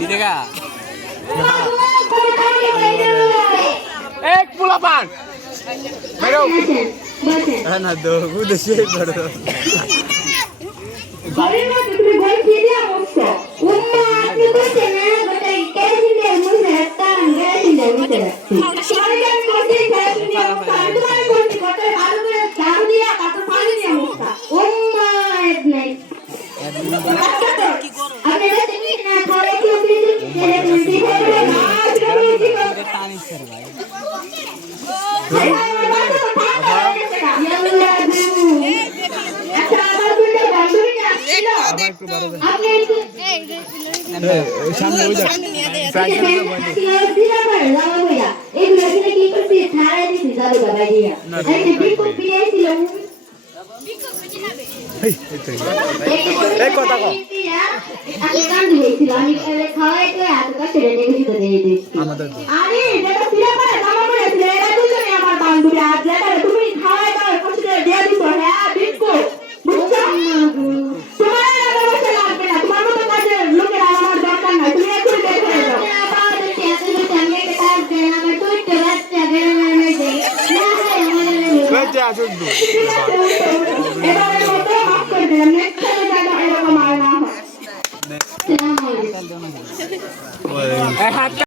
Ka. Ek pula pan. Baru. Ana do, udah sih baru. ঘরের মধ্যে তুমি বই ফিরে আসছো উম্মা আপনি বলছেন না গোটা কেজিনের মধ্যে একটা কেজিনের মধ্যে রাখছি সবাই আমি বলছি ফ্যাশন নিয়ে তোমার বলছি গোটা ভালো করে ঝাড়ু দিয়া কাপড় পানি দিয়ে মুছতা উম্মা এদ নাই আপনি দেখেন না ঘরে কি ফিরে ছেড়ে দিতে হবে না Tani sir bhai. আচ্ছা আমার বলতে বান্ধবী আসছিল আপনি সামনে ওই দেখ এগুলো কি করছি ছাড়াই দিছি জাদু বাবা দিয়া এই বিকুল পিয়েছিল এই কথা কও আমি কান দিয়েছিল আমি খাওয়াই তো এত কষ্ট রে দিয়েছি তো দিয়ে দিয়েছি আমাদের আরে এটা পিলা পারে মামা বলেছিল এরা দুজনে আমার বান্ধবী আজ যেটা তুমি খাওয়াই দাও কষ্ট করে দিয়ে দিছো হ্যাঁ বিকুল বুঝছো তোমার ব্যবস্থা লাগবে না তোমার মতো কাজে লোকের আমার দরকার নাই তুমি একটু দেখে যাও আবার এত সঙ্গে কাজ দেন আমার তো একটু বাচ্চা বেরোনো নেই কই যা শুধু এবারে মতো মাফ করে দিলাম নেক্সট টাইম যেন এরকম আর না হয় এই হাত